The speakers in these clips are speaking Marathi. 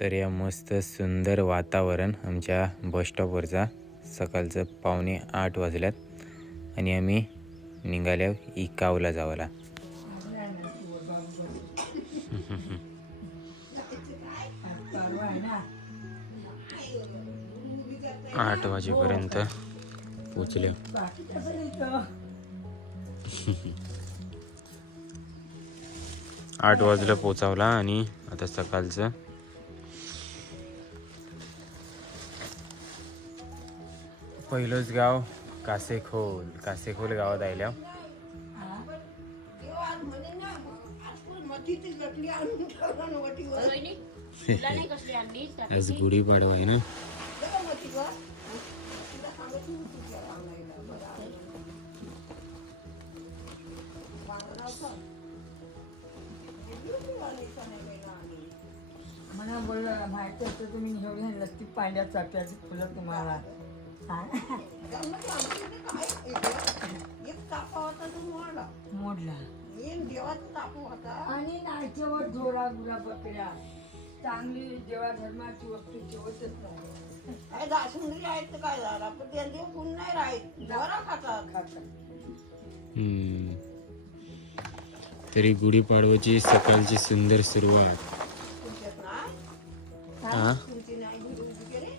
तर या मस्त सुंदर वातावरण आमच्या बसस्टॉपवरचा सकाळचं पावणे आठ वाजल्यात. आणि आम्ही निघाल्या इकावला जावाला. आठ वाजेपर्यंत पोचले. आठ वाजलं पोचावला आणि आता सकाळचं पहिलंच गाव कासेखोल. कासेखोल गावात आयल्या. आज गुढीपाडवा आहे ना? मला बोललं माहिती असतं तुम्ही घेऊन आणलं ती पांड्या चाप्याची फुलं तुम्हाला? मोडला. आणि नाचेवर जोडा गुरा बकऱ्या. चांगली देवा धर्माची वस्तू ठेवतच नाही. खातात. हम्म. तरी गुढीपाडव्याची सकाळची सुंदर सुरुवात. हा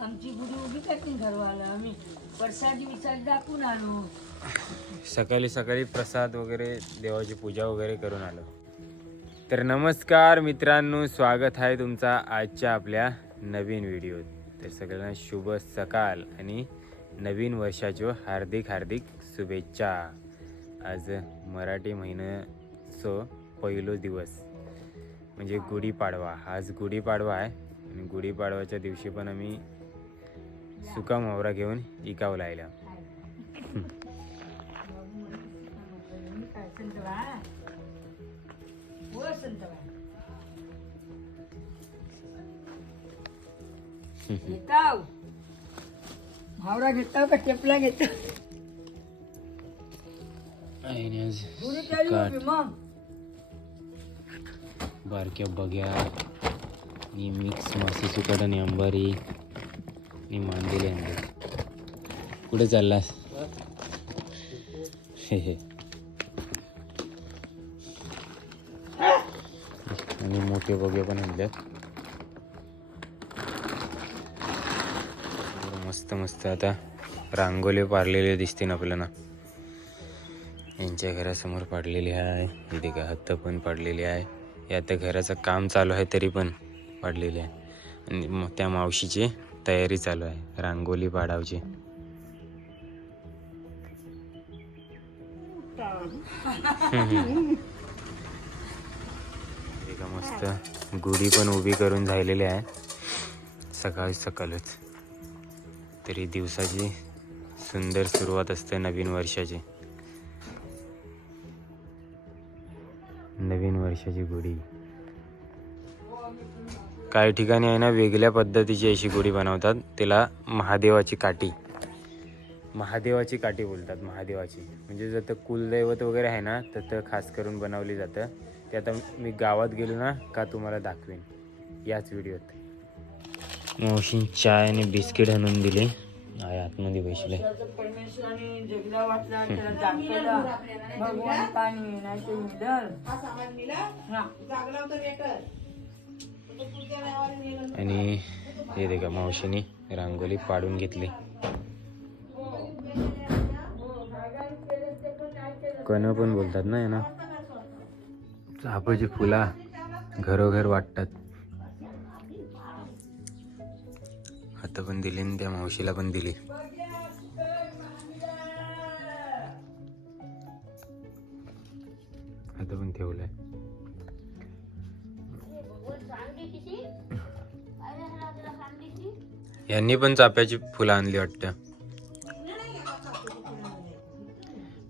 आमची गुढी उभी करते घरवाला आम्ही. दाखवून आलो. सकाळी सकाळी प्रसाद वगैरे देवाची पूजा वगैरे करून आलो. तर नमस्कार मित्रांनो स्वागत आहे तुमचा आजच्या आपल्या नवीन व्हिडिओत. तर सगळ्यांना शुभ सकाळ आणि नवीन वर्षाच्या हार्दिक हार्दिक शुभेच्छा. आज मराठी महिन्याचं पहिलो दिवस. म्हणजे गुढीपाडवा. आज गुढीपाडवा आहे आणि गुढीपाडवाच्या दिवशी पण आम्ही सुका मोहरा घेऊन हो संतवा घेताव. भावरा घेताव का टेपला घेताव? बारक्या आणि मिक्स मासे सुकट आणि अंबारी मी मांदेले अंडे कुठे चाललास? हे हे. आणि मोठे बघे पण आणल्यात मस्त मस्त. आता रांगोली पारलेले दिसतील आपल्याला. यांच्या घरासमोर पाडलेली आहे. इथे का हत्त पण पाडलेली आहे. या आता घराचं काम चालू आहे तरी पण पाडलेली आहे. आणि मग त्या मावशीचे तयारी चालू आहे. रांगोली पाडावची. एका मस्त गुढी पण उभी करून झालेली आहे. सकाळी सकाळच तरी दिवसाची सुंदर सुरुवात असते नवीन वर्षाची. नवीन वर्षाची गुढी. काही ठिकाणी आहे ना वेगळ्या पद्धतीची अशी गुढी बनवतात. त्याला महादेवाची काठी. महादेवाची काठी बोलतात महादेवाची. म्हणजे जर कुलदैवत वगैरे आहे ना तर ते खास करून बनवली जातं. ते आता मी गावात गेलो ना का तुम्हाला दाखवेन. याच व्हिडिओत. मावशी चाय आणि बिस्किट आणून दिले. आहे आतमध्ये बसले. भगवान आणि हे दे का मावशीने रांगोली पाडून घेतली. कण पण बोलतात ना यांना. चाफाची फुला घरोघर वाटतात. आता पण दिली आणि त्या मावशीला पण दिली. आता पण ठेवलंय. यांनी पण चाफ्याची फुलं आणली वाटतं.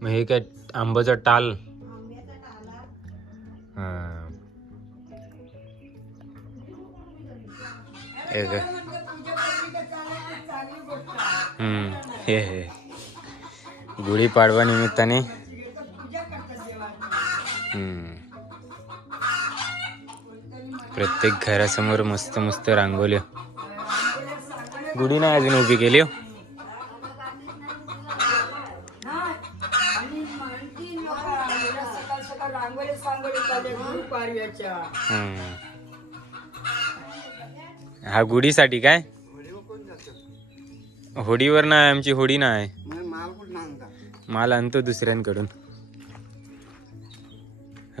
मग हे काय आंब्याचा टाल? हे. हे गुढीपाडवा निमित्ताने. प्रत्येक घरासमोर मस्त मस्त रांगोल्या गुढी नाही अजून उभी केली हो. हा गुढीसाठी काय? होडीवर नाही आमची होडी नाही. माल आणतो दुसऱ्यांकडून.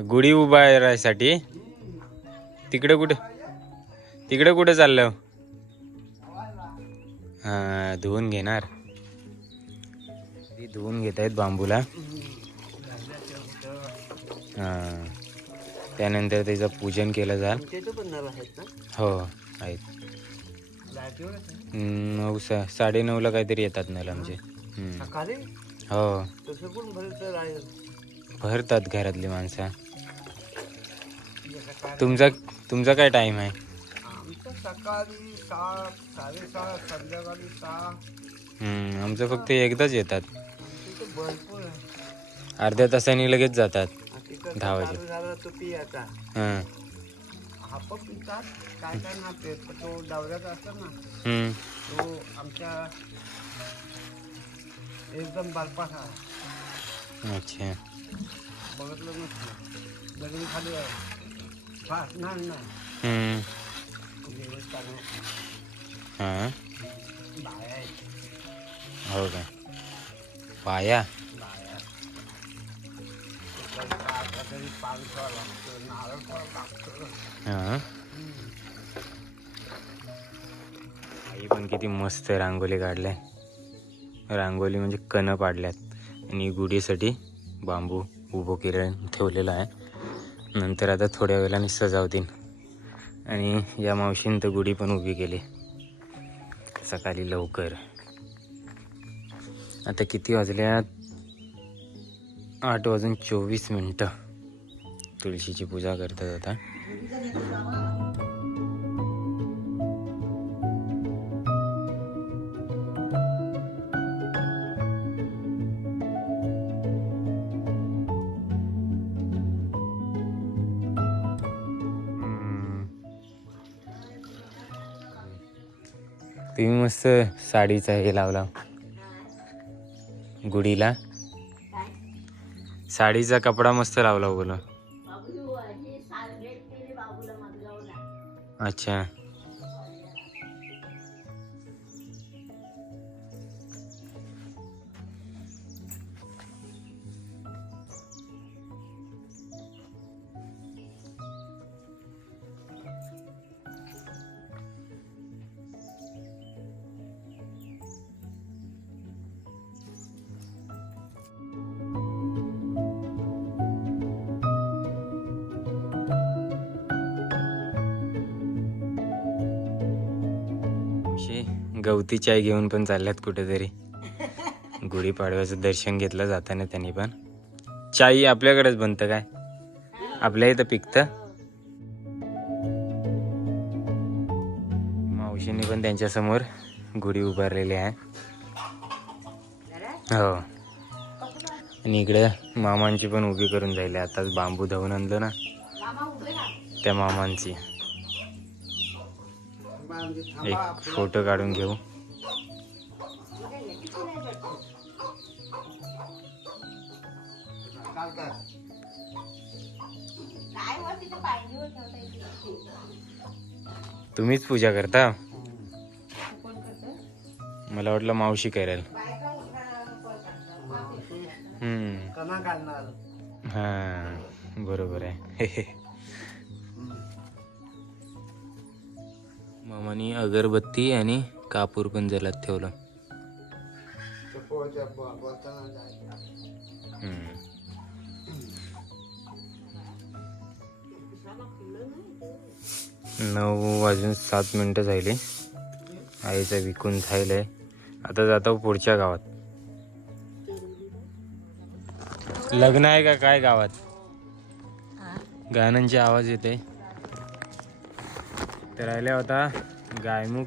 गुढी उभा राहायसाठी. तिकडे कुठे? तिकडे कुठे चाललं? धुवून घेणार. ती धुवून घेत आहेत बांबूला. हा त्यानंतर त्याचं पूजन केलं जाईल हो आहेत. नऊ सा साडे नऊला काहीतरी येतात नल आमचे. हो. भरतात घरातली माणसं. तुमचा तुमचा काय टाइम आहे? सकाळी सहा साडेसहा संध्याकाळी सहा. हम्म, आमचं फक्त एकदाच येतात. तिथे भरपूर आहे. अर्ध्या तासाने लगेच जातात. तिथं दहा वाजे. चालू झाला तो पियाचा हां पण पितात. काय काय ना तो असला ना हम्म, तो आमच्या एकदम आहे. अच्छा. बघितलं नसतं. जमीन खाली आहे फासणार नाही. हम्म, हां? हो का? पाया? हां? आई पण किती मस्त रांगोली काढल्या. रांगोली म्हणजे कणं पाडल्यात. आणि गुढीसाठी बांबू उभं किरण ठेवलेला आहे. नंतर आता थोड्या वेळाने सजावतील आणि या मावशीनं तर गुढी पण उभी केली. सकाळी लवकर. आता किती वाजल्यात? आठ वाजून चोवीस मिनटं. तुळशीची पूजा करतात आता. तुम्ही मस्त साडीचा हे लावला. गुढीला. साडीचा कपडा मस्त लावला बोला. अच्छा. गवती चाय घेऊन पण चालल्यात कुठेतरी. गुढीपाडव्याचं दर्शन घेतलं जाताना त्यांनी पण. चाई आपल्याकडेच बनतं काय? आपल्या इथं पिकतं? मावशींनी पण त्यांच्यासमोर गुढी उभारलेली आहे. हो. आणि इकडे मामांची पण उभी करून जायली आताच बांबू धावून आणलं ना. त्या मामांची. एक फोटो काढून घेऊ. तुम्हीच पूजा करता? मला वाटलं मावशी करेल. हा बरोबर आहे. मामानी अगरबत्ती आणि कापूर पण जलात ठेवलं. नऊ वाजून सात मिनटं झाली. आईचं विकून झालंय आता जातो पुढच्या गावात. लग्न आहे का काय गावात? गाण्यांचे आवाज येते तर राहिल्या होता गायमुख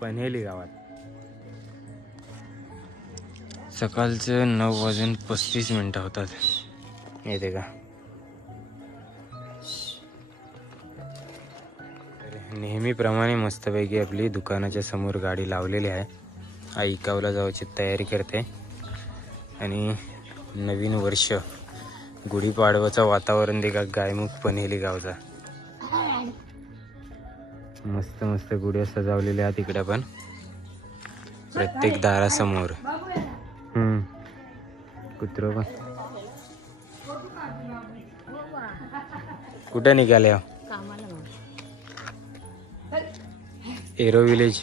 पन्हेली गावात. सकाळचं नऊ वाजून पस्तीस मिनटं होतात. येते का? नेहमीप्रमाणे मस्तपैकी आपली दुकानाच्या समोर गाडी लावलेली आहे. आई इकावला जायची तयारी करते. आणि नवीन वर्ष गुढीपाडवाचं वातावरण देखा गायमुख पनहेली गावचा. मस्त मस्त गुढ्या सजावलेल्या आहेत इकडे पण. प्रत्येक दारासमोर. हम्म. कुत्र पण. कुठे निघाले? एरो विलेज.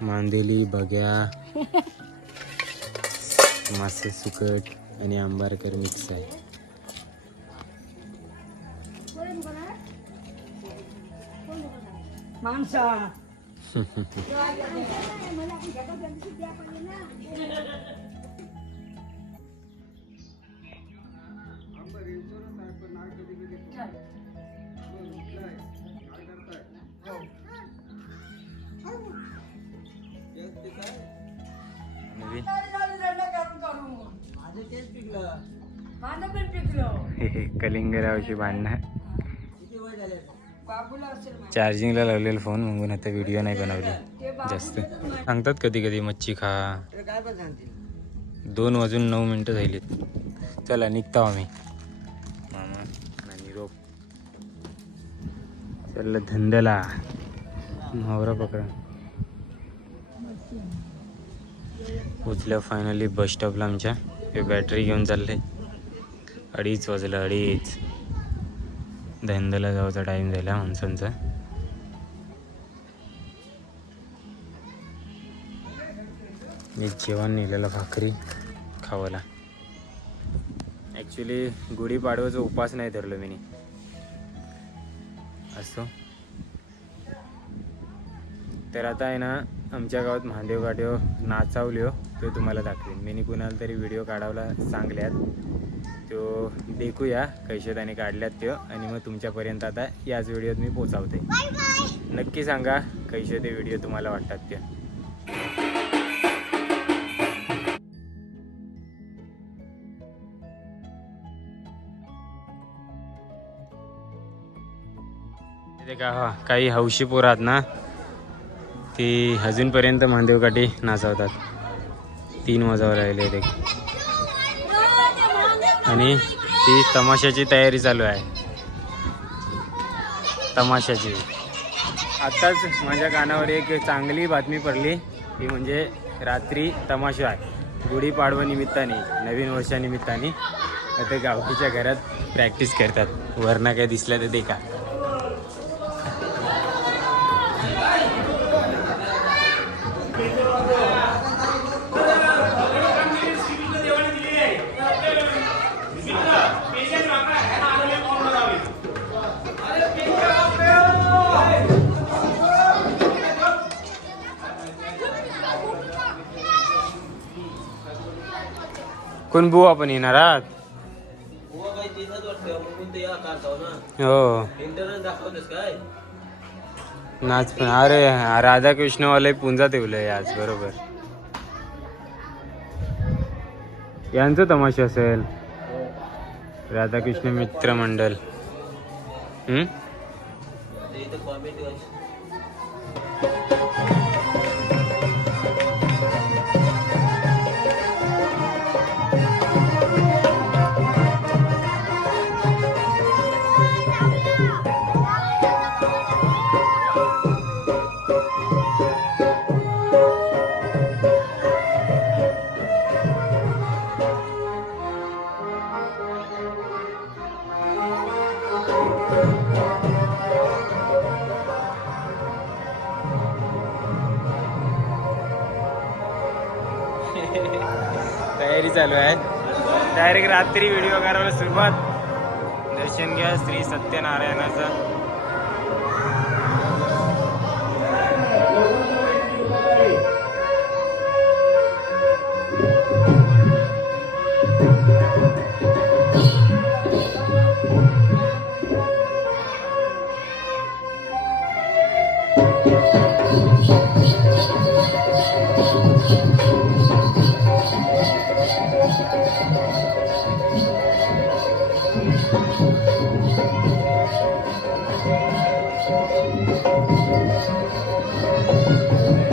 मांदेली बग्या. मासे सुकट आणि आंबारकर मिक्स आहे. माणसा. कलिंगरावची भांडणं. चार्जिंगला लावलेला फोन म्हणून आता व्हिडिओ नाही बनवले. जास्त. सांगतात कधी कधी मच्छी खा. दोन वाजून नऊ मिनटं झालीत. चला निघतो आम्ही. मामा आणि रोप. चल धंद्याला. नवरा पकडा. पोचल्या फायनली बस स्टॉपला आमच्या. हे बॅटरी घेऊन चालले. अडीच वाजलं अडीच. धंद्याला जायचा टाईम झाला माणसांचा. मी जेवण नेलेलं भाकरी खावाला ॲक्च्युली गुढीपाडव्याचा उपास नाही धरलो मी. असो. तर आता आहे ना आमच्या गावात महादेव गाठ्यो नाचावल्यो हो. तो तुम्हाला दाखवेन. मी कुणाला तरी व्हिडिओ काढावला सांगल्यात. तो देखूया कैसे त्याने काढल्यात त्यो आणि मग तुमच्यापर्यंत आता याच व्हिडिओत मी पोचावते. नक्की सांगा कैसे ते व्हिडिओ तुम्हाला वाटतात ते ते का हा काही हौशी पोरं आहेत ना ती अजूनपर्यंत महादेवकाठी नाचवतात. तीन वाजावर राहिले ते आणि ती तमाशाची तयारी चालू आहे. तमाशाची. आत्ताच माझ्या कानावर एक चांगली बातमी पडली. ती म्हणजे रात्री तमाशा आहे. गुढीपाडवानिमित्ताने नवीन वर्षानिमित्ताने. आता गावकीच्या घरात प्रॅक्टिस करतात. वरना काय दिसल्या तर देखा कोण बुवा पण येणार आहात हो. नाच पण अरे राधाकृष्णवाले पुंजा ठेवलंय आज बरोबर. यांचं तमाशा असेल. राधाकृष्ण मित्र मंडळ हम्म? रात्री व्हिडिओ करायला सुरुवात दर्शन घ्या Shri सत्यनारायणाचं Thank you. Thank you.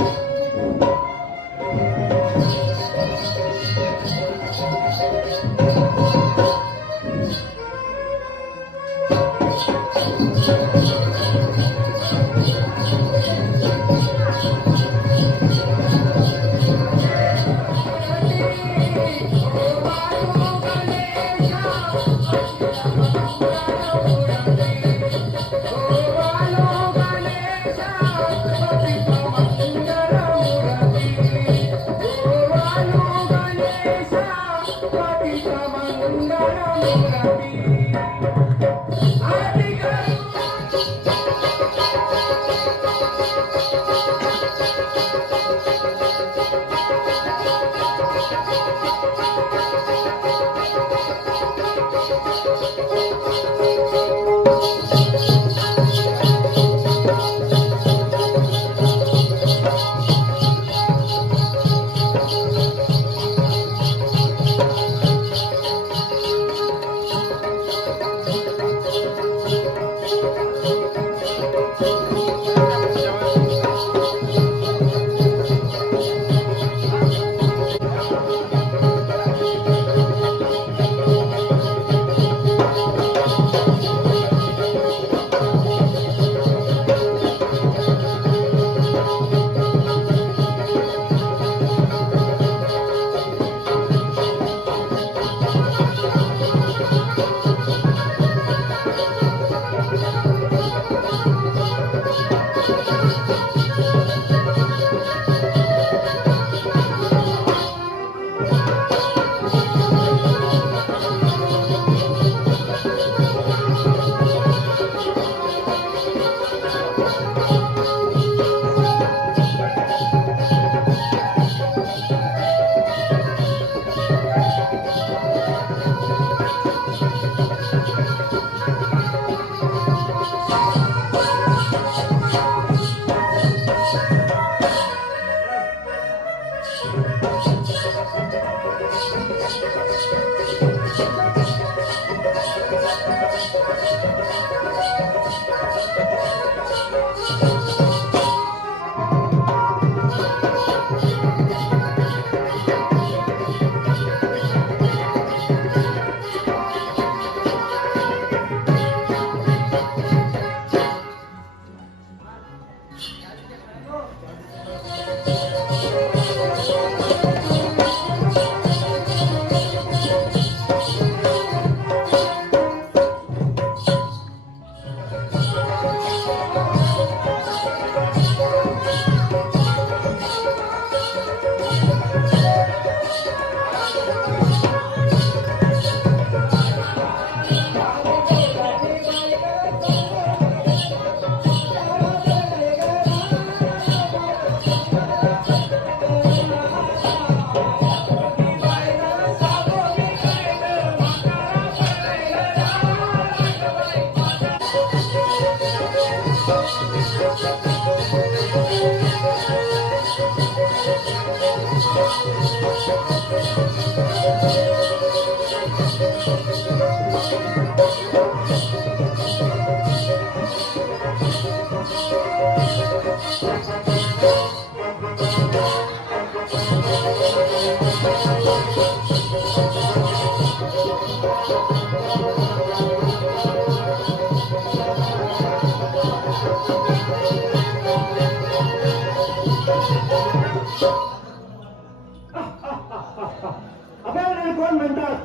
म्हणतात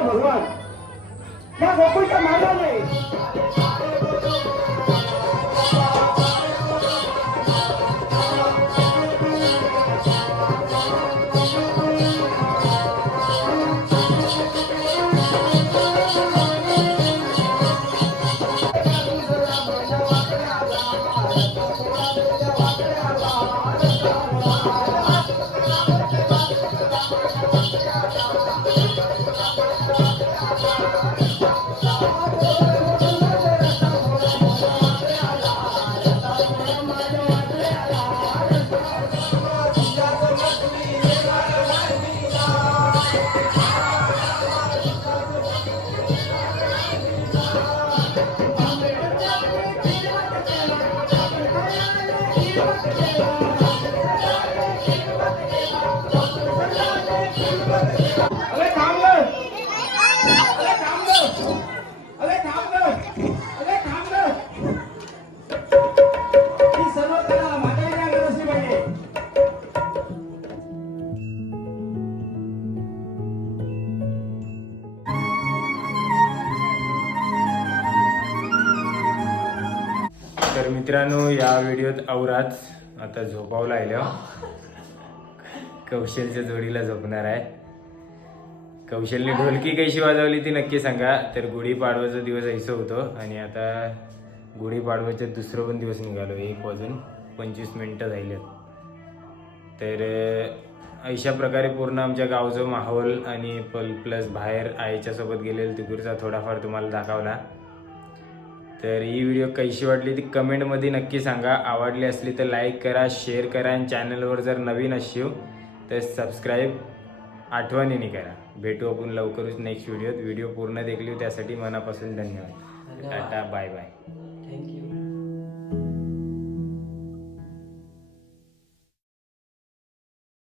श्रीकृष्ण भगवान. या गोकुळच्या मार्गाने. व्हिडिओत आता झोपावं लागलं कौशलच्या जोडीला झोपणार आहे. कौशलने ढोलकी कशी वाजवली ती नक्की सांगा. तर गुढीपाडवाचा दिवस ऐसं होतो आणि आता गुढीपाडवाचे दुसरं पण दिवस निघालो एक वाजून पंचवीस मिनटं झाली तर अशा प्रकारे पूर्ण आमच्या गावचं माहोल आणि पल प्लस बाहेर आईच्या सोबत गेलेलं तिकडचा थोडाफार तुम्हाला दाखवला. तर ही व्हिडिओ कशी वाटली ती कमेंटमध्ये नक्की सांगा. आवडली असली तर लाईक करा शेअर करा आणि चॅनलवर जर नवीन असशील तर सबस्क्राईब आठवणीने करा. भेटू आपण लवकरच नेक्स्ट व्हिडिओत व्हिडिओ पूर्ण देखली त्यासाठी मनापासून धन्यवाद. Tata bye bye